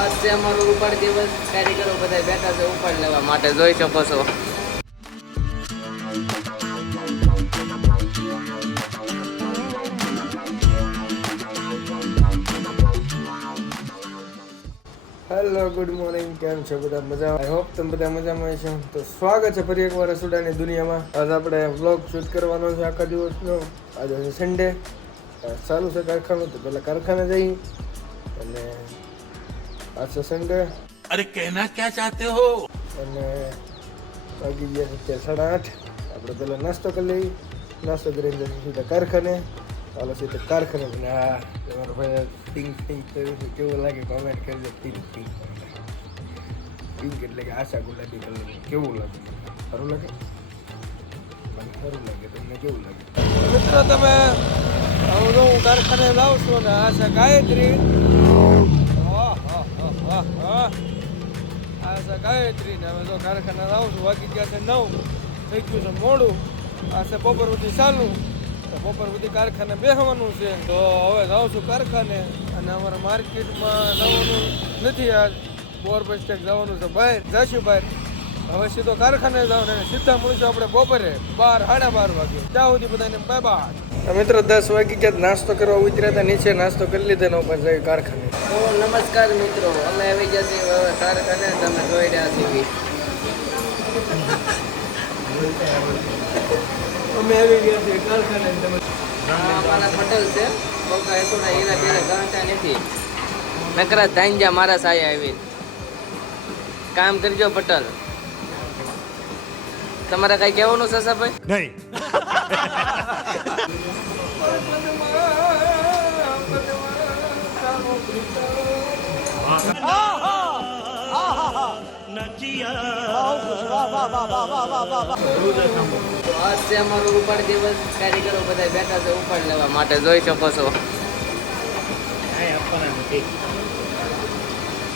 આજ છે અમારો ઉપાડ દિવસ. કારીગરો બધા બેઠા છે ઉપાડ લેવા માટે, જોઈ શકો છો. Hello, good morning. કેમ છો બધા? મજા? આઈ હોપ તમે બધા મજામાં છો. તો સ્વાગત છે ફરી એકવાર રસોડાની દુનિયામાં. આજે આપણે વ્લોગ શૂટ કરવાનો છે આખા દિવસનો. આજે છે સન્ડે, ચાલુ છે કારખાનું. તો પહેલાં કારખાને જઈ અને આજ છે સન્ડે. અરે કહેના ક્યાં ચાહતે હો? અને વાગી ગયા છે 8:30. આપણે પહેલાં નાસ્તો કરી લઈ. નાસ્તો કરીને જઈએ સીધા કારખાને. ચાલો સીધા કારખાને. અને હા, તમારો ભાઈ પિંક કર્યું છે. કેવું લાગે કોમેન્ટ કરજો. પિંક એટલે કે આશા ગુલાબી કલર. કેવું લાગે? સારું લાગે? મને સારું લાગે. તમને કેવું લાગે? મિત્રો, તમે હું કારખાને જાઉં છું ને આશા ગાયત્રી. આશા ગાયત્રી ને હવે જો કારખાને જાઉં છું. વાગી ગયા છે 9. થઈ ગયું છે મોડું. આશા બપોર સુધી ચાલુ. બપોર સુધી કારખાને બેસવાનું છે. તો હવે જાઉં છું કારખાને. અને અમારા માર્કેટમાં જવાનું નથી. આજ બોર બસ સ્ટેન્ડ જવાનું છે. બહાર જઈશું બહાર. હવે સીધો કારખાને જાવ ને સીધા મળીશું આપણે બપોરે 12-12:30 વાગે. ત્યાં સુધી બધાને બાય બાય. મિત્રો 10 વાગી ગયા. નાસ્તો કરવા ઉતર્યા હતા નીચે. નાસ્તો કરી લીધો પછી જઈ કારખાને. તો નમસ્કાર મિત્રો, અમે આવી ગયા છીએ હવે કારખાને. તમે જોઈ રહ્યા છીએ. અમે આવી ગયા છીએ કારખાને. તમે અમારા પટેલ છે. બહુ એકોના હીરા તેરા ગણતા નથી. નકરા ધાંજા મારા સાયા આવી. કામ કરજો પટેલ. તમારે કઈ કહેવાનું છે સાહેબ? નહીં. આજ છે અમારો ઉપાડ દિવસ. કારીગરો બધા બેઠા છે ઉપાડ લેવા માટે, જોઈ શકો છો.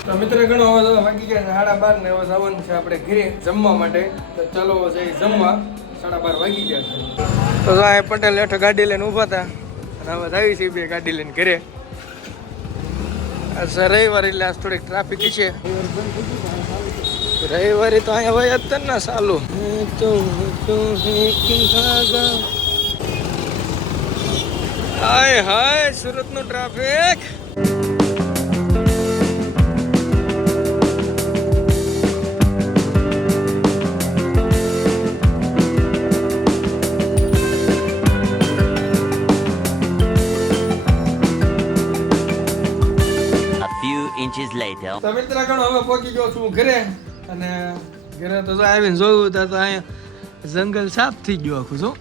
તો મિત્ર ઘણો હવે વાગી ગયા 12:30 ને હવે જવાનું છે આપણે ઘરે જમવા માટે. તો ચાલો જઈ જમવા. 12:30 વાગી ગયા છે. તો આ પટેલ હેઠળ ગાડી લઈને ઊભા હતા અને હવે આવી છે બે ગાડી લઈને ઘરે. આ રવિવાર એટલે આજ થોડીક ટ્રાફિક છે. રવિવારે તો અહીંયા હોય જ ને ચાલુ. હાય હાય, સુરતનું ટ્રાફિક. Inches later. તો મિત્ર ગણો હવે પહોંચી ગયો છું ઘરે. અને ઘરે તો આવીને જોયું તો અહીંયા જંગલ સાફ થઈ ગયું આખું. શું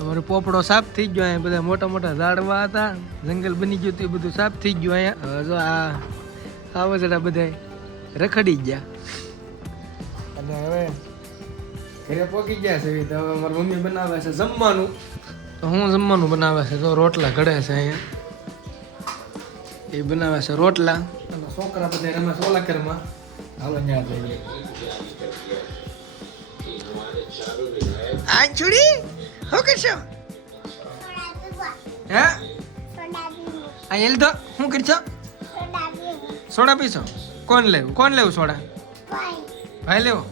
અમારો પોપડો સાફ થઈ ગયો. અહીંયા બધા મોટા મોટા ઝાડવા હતા, જંગલ બની ગયું હતું, એ બધું સાફ થઈ ગયું. અહીંયા હવે જો આ વજડા બધા રખડી ગયા. અને હવે ઘરે પહોંચી ગયા છે. તો હવે મારી મમ્મી બનાવે છે જમવાનું. તો હું જમવાનું બનાવે છે. તો રોટલા ઘડે છે અહીંયા. એ બનાવે છે રોટલા. અને છોકરા બધા રમે છે ઓલા ઘરમાં. હાલો ત્યાં જઈએ. આ છોડી શું કરશો? હે આ એલ તો શું કરશો? સોડા પીશો? કોણ લેવું સોડા? ભાઈ લેવો.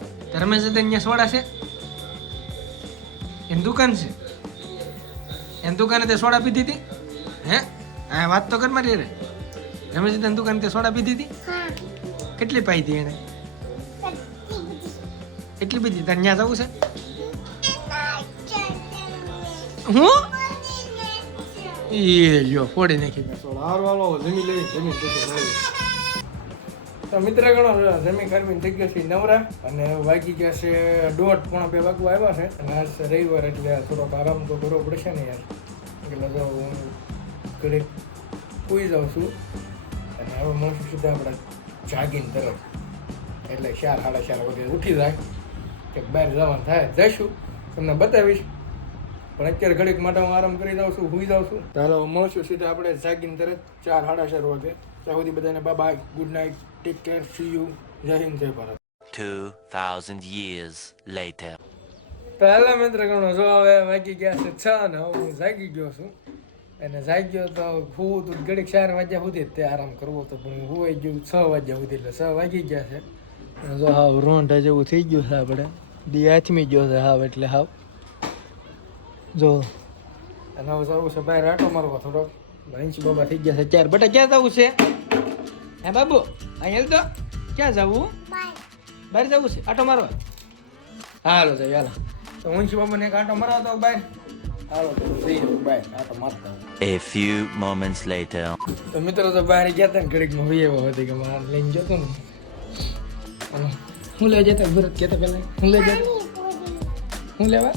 રમેશ અહીંયા સોડા છે? એની દુકાન છે. એની દુકાને તે સોડા પીધી હતી? હે હા, વાત તો કર મારી રે. રમેશ તને દુકાન તે સોડા પીધી હતી? કેટલી પાઈ હતી એને? એટલી બધી. તારે ત્યાં જવું છે? હું એ લ્યો ફોડી નાખી સોડા. હાર વાળો જમી લઈ જમીન. તો મિત્ર ગણો જમી ખામીને થઈ ગયા છે નવરા. અને વાગી ગયા છે 1:30-1:30 વાગવા આવ્યા છે. અને આજ રવિવાર એટલે થોડોક આરામ તો કરવો પડશે ને યાર. એટલે જો હું ઘરે સૂઈ જાઉં છું. અને હવે મળશું સીધા આપણે જાગીન તરફ. એટલે 4-4:30 વાગે ઉઠી જાય કે બહાર જવાનું થાય જઈશું. તમને બતાવીશ. પણ અત્યારે ઘડીક માટે હું આરામ કરી જાઉં છું, સૂઈ જાઉં છું. ચાલો મળશું સીધા આપણે જાગીન તરફ 4-4:30 વાગે. ત્યાં સુધી બધાને bye, good night, take care, see you. જય હિન્દ, જય ભારત. 2000 years later. પહેલા મિત્ર ગણો જો હવે વાગી ગયા છે 6 ને હવે હું જાગી ગયો છું. અને જાગ્યો તો હું તો ઘડીક 4 વાગ્યા સુધી તે આરામ કરવો તો પણ હું હોઈ ગયું 6 વાગ્યા સુધી એટલે 6 વાગી ગયા છે. જો હાવ રોંઢા જેવું થઈ ગયું છે આપણે દી હાથમી ગયો છે હાવ એટલે હાવ જો અને હવે જવું છે બહાર આટો મારવા થોડોક ભૈંસી બાબા થઈ ગયા છે 4. બેટા ક્યાં જવું છે હે બાબુ અહીંયા તો ક્યાં જવું બહાર જવું છે આટો મારવા હાલો જાય હાલો તો વંશી બાબાને એક આટો મારવા દો બહાર હાલો તો જઈ બહાર આટો મારતા A few moments later. તો મિત્રો તો બહાર ગયા હતા ને ઘડીકમાં હોય એવો હતો કે મારે લઈને જતો ને હું લઈ જતા ભરત કહેતા પહેલા હું લઈ જતા હું લેવા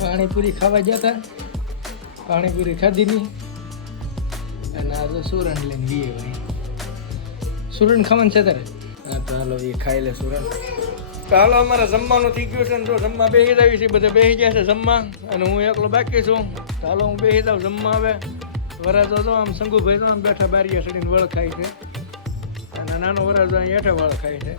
પાણીપુરી ખાવા જતા પાણીપુરી ખાધી નહીં અને આ તો સુરણ લઈને ગઈએ ભાઈ સુરણ ખાવાનું છે તારે હા તો હાલો એ ખાઈ લે સુરણ તો હાલો અમારે જમવાનું થઈ ગયું છે ને જો જમવા બેસી જ આવી છે બધા બેસી ગયા છે જમવા અને હું એકલો બાકી છું તો હાલો હું બેસી જાઉં જમવા આવે વરાજો તો આમ શંકુભાઈ તો આમ બેઠા બારીયા ચડીને વળ ખાય છે અને નાનો વરાજો અહીં હેઠે વળ ખાય છે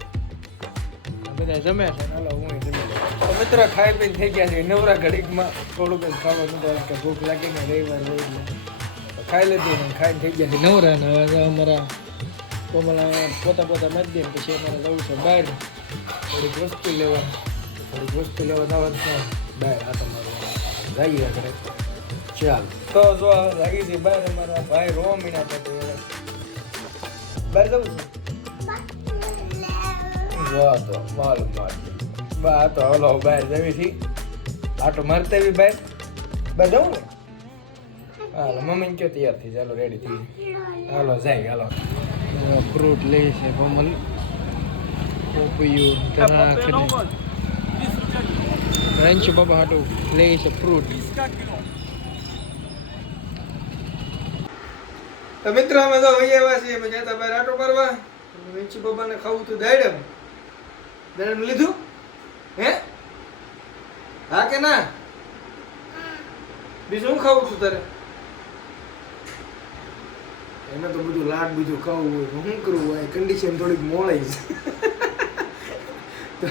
બધા જમે છે ને હાલો હું જમે તો મિત્ર ખાઈ પીને થઈ ગયા છે નવરા ઘડીકમાં થોડુંક જ ખાવા નતું કે ભૂખ લાગીને રવિવાર હોય એટલે તો ખાઈ લીધું ને ખાઈને થઈ ગયા છે નવરા ને હવે અમારા કોમલા પોતા મત દે પછી અમારે જવું છે બહાર થોડીક વસ્તુ લેવા જવાનું છે બહાર આ તમારું જઈએ ઘરે ચાલ તો જો લાગી છે બહાર અમારા ભાઈ રોમીના તો બહાર જવું છે વાહ તો માલ બા તો હલો બહાર જવી છે આટો મારતા બી બહાર જવું ને હાલો મમ્મી કયો તૈયાર થઈ ચાલો રેડી થઈ હાલો જાય હાલો ફ્રૂટ લે છે કોમલ પોપૈયું તરાખને રંચ બાબા હાટું લે છે ફ્રૂટ તો મિત્રો અમે તો વહી આવ્યા છીએ અમે જતા બહાર આટો મારવા રંચ બાબાને ખાવું તું દાડમ લીધું હે હા કે ના બીજું શું ખાવું તું તારે એને તો બધું લાડ બીજું ખાવું હોય શું કરવું હોય કન્ડિશન થોડીક મોળાઈ છે તો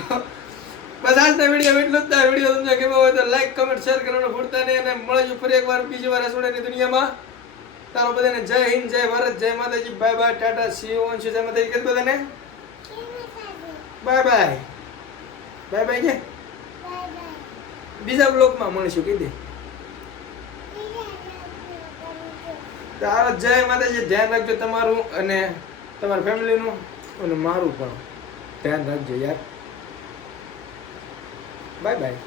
બસ આજના વિડીયો એટલું જ વિડીયો તમને કેવો હોય તો લાઈક કમેન્ટ શેર કરવાનું ભૂલતા નહીં અને મળીશું ફરી એકવાર બીજી વાર રસોડાની દુનિયામાં તારો બધાને જય હિન્દ જય ભારત જય માતાજી bye bye Tata C you Anshu જય માતાજી કે બધાને બાય બાય બાય બાય કે બીજા બ્લોગમાં મળીશું કીધી તારો જય માતાજી ધ્યાન રાખજો તમારું અને તમારા ફેમિલીનું અને મારું પણ ધ્યાન રાખજો યાર બાય બાય